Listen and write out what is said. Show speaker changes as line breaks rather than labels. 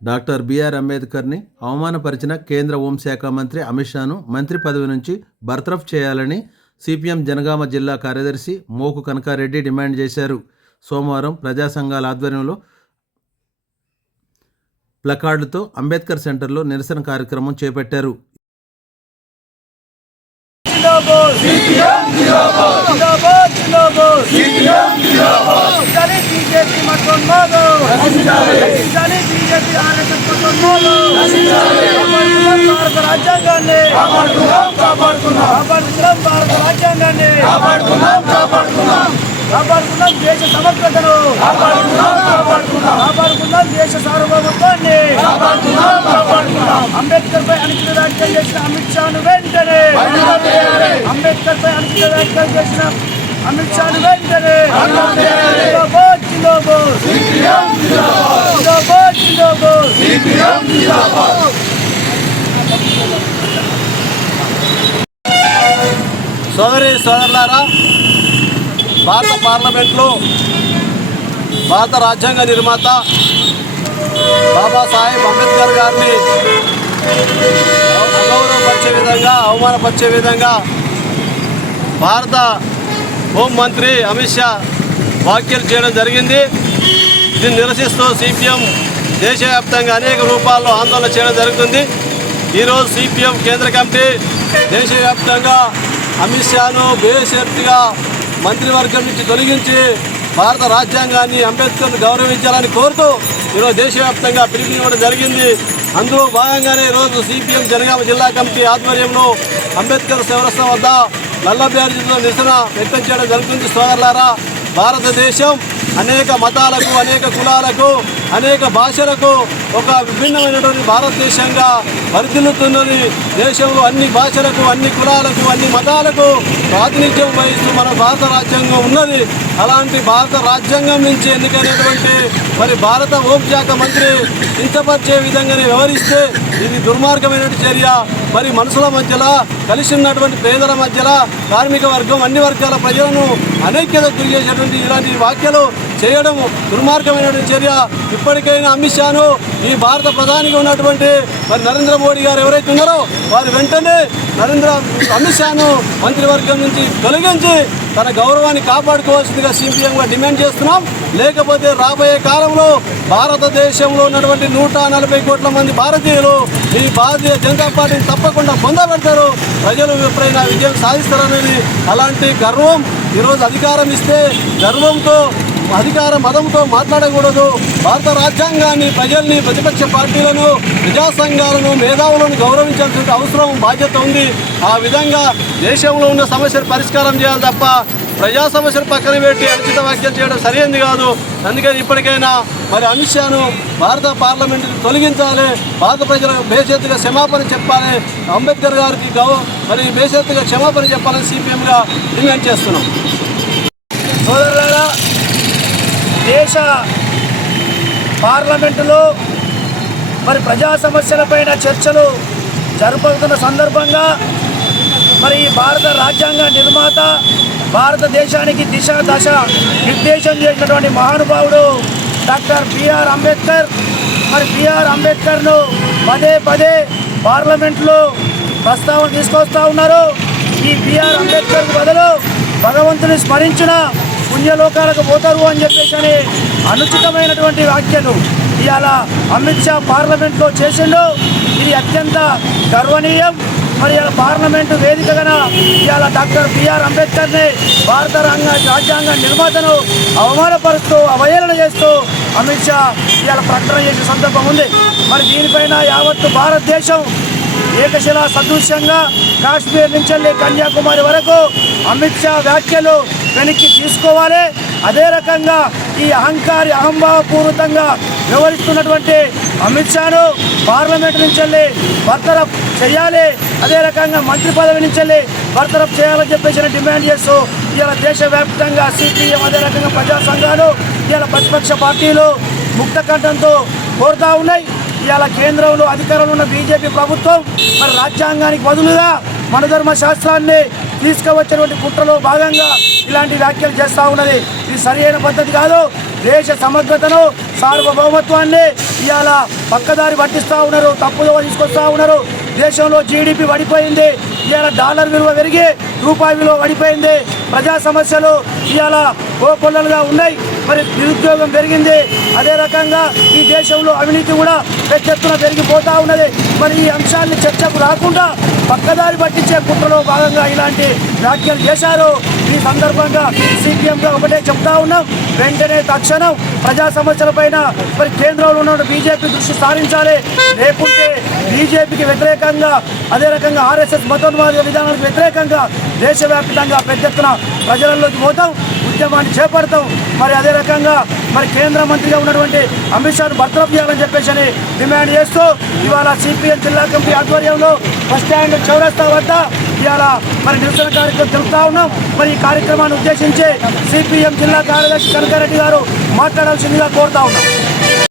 Doctor BR అంబేద్కర్ని అవమానపరిచిన కేంద్ర హోంశాఖ మంత్రి అమిత్ షాను మంత్రి పదవి నుంచి బర్తరఫ్ చేయాలని సిపిఎం జనగామ జిల్లా కార్యదర్శి మోకు కనకారెడ్డి డిమాండ్ చేశారు. సోమవారం ప్రజా సంఘాల ఆధ్వర్యంలో ప్లకార్డుతో అంబేద్కర్ సెంటర్లో నిరసన కార్యక్రమం చేపట్టారు
జిందాబాద్ జిందాబాద్ జిందాబాద్ రక్షించాలి బీజేపీ మతోన్మాదం రక్షించాలి బీజేపీ ఆర్ఎస్ఎస్ మతోన్మాదం కాపాడుకుందాం భారత రాజ్యాంగాన్ని కాపాడుకుందాం భారత రాజ్యాంగాన్ని కాపాడుకుందాం దేశ సమగ్రతను కాపాడుకుందాం దేశ సార్వభౌమత్వాన్ని అంబేద్కర్ పై అనుచిత వ్యాఖ్యలు చేసిన అమిత్ షాను వెంటనే అంబేద్కర్ పై అనుచిత వ్యాఖ్యలు చేసిన అమిత్ షాను వెంటనే జిందాబాద్ జిందాబాద్. జిందాబాద్. జిందాబాద్.
సోదరి సోదరులారా భారత పార్లమెంట్లో భారత రాజ్యాంగ నిర్మాత బాబాసాహెబ్ అంబేద్కర్ గారిని అగౌరవపరిచే విధంగా అవమానపరిచే విధంగా భారత హోంమంత్రి అమిత్ షా వ్యాఖ్యలు చేయడం జరిగింది. దీన్ని నిరసిస్తూ సిపిఎం దేశవ్యాప్తంగా అనేక రూపాల్లో ఆందోళన చేయడం జరుగుతుంది. ఈరోజు సిపిఎం కేంద్ర కమిటీ దేశవ్యాప్తంగా అమిత్ షాను బేసేఫ్టీగా మంత్రివర్గం నుంచి తొలగించి భారత రాజ్యాంగాన్ని అంబేద్కర్ను గౌరవించాలని కోరుతూ ఈరోజు దేశవ్యాప్తంగా పిలుపునివ్వడం జరిగింది. అందులో భాగంగానే ఈరోజు సిపిఎం జనగామ జిల్లా కమిటీ ఆధ్వర్యంలో అంబేద్కర్ శివరస్తం వద్ద నల్లబ్యారిజిలో నిరసన వ్యక్తం చేయడం జరుగుతుంది. సోదరులారా భారతదేశం అనేక మతాలకు అనేక కులాలకు అనేక భాషలకు ఒక విభిన్నమైనటువంటి భారతదేశంగా వర్ధిల్లుతున్నది దేశంలో అన్ని భాషలకు అన్ని కులాలకు అన్ని మతాలకు ప్రాతినిధ్యం వహిస్తూ మన భారత రాజ్యాంగం ఉన్నది. అలాంటి భారత రాజ్యాంగం నుంచి ఎన్నికైనటువంటి మరి భారత హోంశాఖ మంత్రి కించపరిచే విధంగానే వ్యవహరిస్తే ఇది దుర్మార్గమైనటువంటి చర్య. మరి మనుషుల మధ్యలో కలిసి ఉన్నటువంటి పేదల మధ్యలో కార్మిక వర్గం అన్ని వర్గాల ప్రజలను అనైక్యత గురి చేసేటువంటి ఇలాంటి వ్యాఖ్యలు చేయడం దుర్మార్గమైనటువంటి చర్య. ఇప్పటికైనా అమిత్ షాను ఈ భారత ప్రధానిగా ఉన్నటువంటి మరి నరేంద్ర మోడీ గారు ఎవరైతే ఉన్నారో వారు వెంటనే నరేంద్ర అమిత్ షాను మంత్రివర్గం నుంచి తొలగించి తన గౌరవాన్ని కాపాడుకోవాల్సిందిగా సిపిఎంగా డిమాండ్ చేస్తున్నాం. లేకపోతే రాబోయే కాలంలో భారతదేశంలో ఉన్నటువంటి నూట నలభై కోట్ల మంది భారతీయులు ఈ భారతీయ జనతా పార్టీని తప్పకుండా పొందబెడతారు. ప్రజలు ఎప్పుడైనా విజయం సాధిస్తారనేది అలాంటి గర్వం ఈరోజు అధికారం ఇస్తే గర్వంతో అధికార మతంతో మాట్లాడకూడదు. భారత రాజ్యాంగాన్ని ప్రజల్ని ప్రతిపక్ష పార్టీలను ప్రజా సంఘాలను మేధావులను గౌరవించాల్సిన అవసరం బాధ్యత ఉంది. ఆ విధంగా దేశంలో ఉన్న సమస్యలు పరిష్కారం చేయాలి తప్ప ప్రజా సమస్యలు పక్కన పెట్టి అనుచిత వ్యాఖ్యలు చేయడం సరైనది కాదు. అందుకని ఇప్పటికైనా మరి అమిత్ షాను భారత పార్లమెంట్ తొలగించాలి. భారత ప్రజలకు బేషరతుగా క్షమాపణ చెప్పాలి. అంబేద్కర్ గారికి గౌ మరి బేషరతుగా క్షమాపణ చెప్పాలని సిపిఎంగా డిమాండ్ చేస్తున్నాం.
సోదరు దేశ పార్లమెంటులో మరి ప్రజా సమస్యలపైన చర్చలు జరుపుతున్న సందర్భంగా మరి ఈ భారత రాజ్యాంగ నిర్మాత భారతదేశానికి దిశ దశ నిర్దేశం చేసినటువంటి మహానుభావుడు డాక్టర్ బిఆర్ అంబేద్కర్. మరి బిఆర్ అంబేద్కర్ను పదే పదే పార్లమెంట్లో ప్రస్తావన తీసుకొస్తా ఉన్నారు. ఈ బిఆర్ అంబేద్కర్ బదులు భగవంతుని స్మరించిన పుణ్యలోకాలకు పోతారు అని చెప్పేసి అని అనుచితమైనటువంటి వ్యాఖ్యలు ఇవాళ అమిత్ షా పార్లమెంట్లో చేసిండు. ఇది అత్యంత గర్వనీయం. మరి ఇలా పార్లమెంటు వేదికగా ఇవాళ డాక్టర్ బిఆర్ అంబేద్కర్ని భారత రంగ రాజ్యాంగ నిర్మాతను అవమానపరుస్తూ అవహేళన చేస్తూ అమిత్ షా ఇవాళ ప్రకటన చేసిన సందర్భం ఉంది. మరి దీనిపైన యావత్తు భారతదేశం ఏకశిలా సదృశ్యంగా కాశ్మీర్ నుంచి వెళ్ళి కన్యాకుమారి వరకు అమిత్ షా వ్యాఖ్యలు వెనక్కి తీసుకోవాలి. అదే రకంగా ఈ అహంకారి అహంభావపూరితంగా వ్యవహరిస్తున్నటువంటి అమిత్ షాను పార్లమెంట్ నుంచి వెళ్ళి బర్తరఫ్ చేయాలి. అదే రకంగా మంత్రి పదవి నుంచి వెళ్ళి బర్తరఫ్ చేయాలని చెప్పేసి డిమాండ్ చేస్తూ ఇవాళ దేశవ్యాప్తంగా సిపిఎం అదే రకంగా ప్రజా సంఘాలు ఇవాళ ప్రతిపక్ష పార్టీలు ముక్త కంఠంతో కోరుతా ఉన్నాయి. ఇవాళ కేంద్రంలో అధికారంలో ఉన్న బీజేపీ ప్రభుత్వం మరి రాజ్యాంగానికి బదులుగా మనధర్మ శాస్త్రాన్ని తీసుకువచ్చినటువంటి కుట్రలో భాగంగా ఇలాంటి వ్యాఖ్యలు చేస్తూ ఉన్నది. ఇది సరైన పద్ధతి కాదు. దేశ సమగ్రతను సార్వభౌమత్వాన్ని ఇవాళ పక్కదారి పట్టిస్తూ ఉన్నారు తప్పుదో తీసుకొస్తూ ఉన్నారు. దేశంలో జీడిపి పడిపోయింది ఇవాళ డాలర్ విలువ పెరిగి రూపాయి విలువ పడిపోయింది ప్రజా సమస్యలు ఇవాళ కోకొల్లలుగా ఉన్నాయి. మరి నిరుద్యోగం పెరిగింది. అదే రకంగా ఈ దేశంలో అవినీతి కూడా పెద్ద ఎత్తున పెరిగిపోతూ ఉన్నది. మరి ఈ అంశాన్ని చర్చకు రాకుండా పక్కదారి పట్టించే కుట్రలో భాగంగా ఇలాంటి వ్యాఖ్యలు చేశారు. ఈ సందర్భంగా సిపిఎంగా ఒకటే చెప్తా ఉన్నాం. వెంటనే తక్షణం ప్రజా సమస్యలపైన మరి కేంద్రంలో ఉన్న బీజేపీ దృష్టి సారించాలి. లేకుంటే బీజేపీకి వ్యతిరేకంగా అదే రకంగా ఆర్ఎస్ఎస్ మతోన్వాద విధానాలకు వ్యతిరేకంగా దేశవ్యాప్తంగా పెద్ద ఎత్తున ప్రజలలోకి పోతాం. ఉద్యమాన్ని చేపడతాం. మరి అదే రకంగా మరి కేంద్ర మంత్రిగా ఉన్నటువంటి అమిత్ షాను బర్తరఫ్ చేయాలని చెప్పేసి అని డిమాండ్ చేస్తూ ఇవాళ సిపిఎం జిల్లా కమిటీ ఆధ్వర్యంలో బస్ స్టాండ్ చౌరస్తా వద్ద ఇవాళ మరి నిరసన కార్యక్రమం తెలుపుతా ఉన్నాం. మరి ఈ కార్యక్రమాన్ని ఉద్దేశించి సిపిఎం జిల్లా కార్యదర్శి కనకారెడ్డి గారు మాట్లాడాల్సిందిగా కోరుతా ఉన్నాం.